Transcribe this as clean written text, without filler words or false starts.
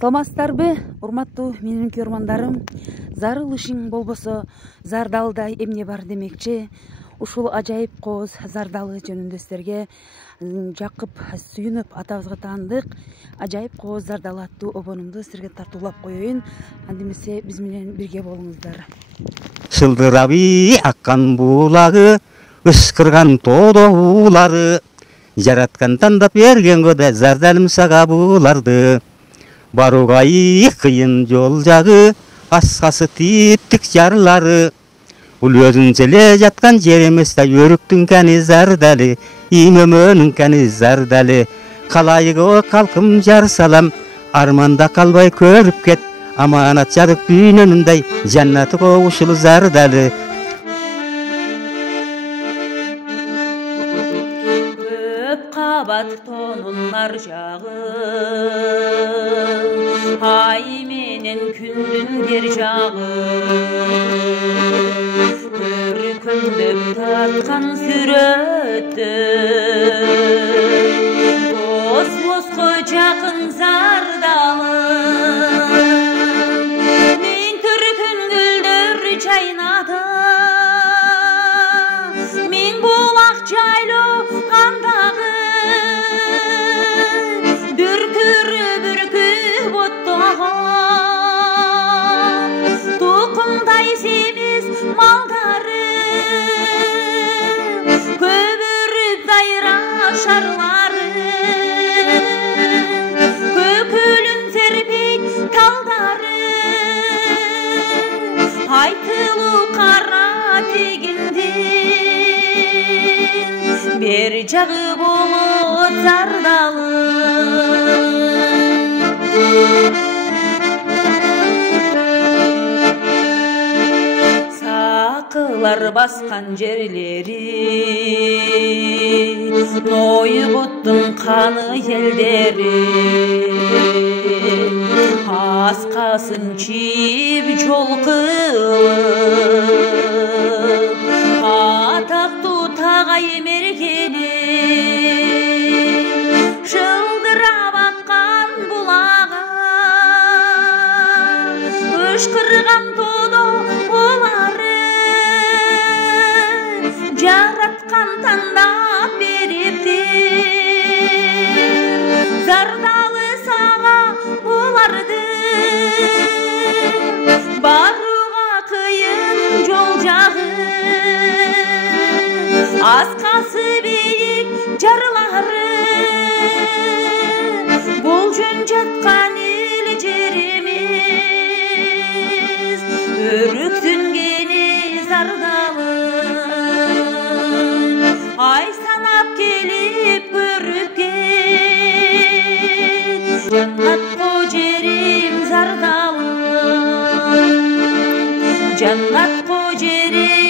Саламатсыздарбы, урматтуу менин көрмандарым. Зарыл ишиң болбосо зардалдай эмне бар демекчи. Ушул ажайып кооз зардалы жөнүндө силерге жакып сүйүнүп атабызга таандык ажайып кооз зардалы аттуу обонумду силерге тартуулап коеюн. Андемесе биз менен бирге болуңуздар. Шылдырабы аккан булагы, ышкырган тоодо уулары, жараткан тандап берген көдө зардалым сага буларды. Баруга кыйын жол жагы, аскасы типтик жарлары. Бул өзүн желе жаткан жер эмес да, өрүктүн кани зардалы, имөмөнүн кани зардалы. Калайыгы калкым жар салам, арманда калбай көрүп кет. Аманат жарык дүйнөнүндай, жаннаты ушул зардалы. Көп кабат тонун ар жагы, ай менен күндүн бер жагы. Көркөмдөп тарткан сүрөттө, космоско жакын зардалы. Мен түркүн гүлдөр чайнады, мен булак жайлоо кандагы. Бүркүрүп оттогон тукумдай семиз малдары, көбүрүп дайра шарлары, көкөлүн серпейт талдары. Айтылуу кара тегиндин бер жагы болот зардалы. Сакылар баскан жерлери, Нойгуттун каны элдери. Аскасын чип жол кылып, атактуу тагай мергени. Шылдырап аккан булагы, ышкырган тоодо булары. Жараткан тандап бериптир, зардалы сага буларды. Барууга кыйын жол жагы, аскасы бийик жарлары. Бул жөн жаткан эл жерimiz, өрүктүн кени зардалы. Ай санап келип көрүп кет, жаннатко жерим зардалы, жаннатко жерим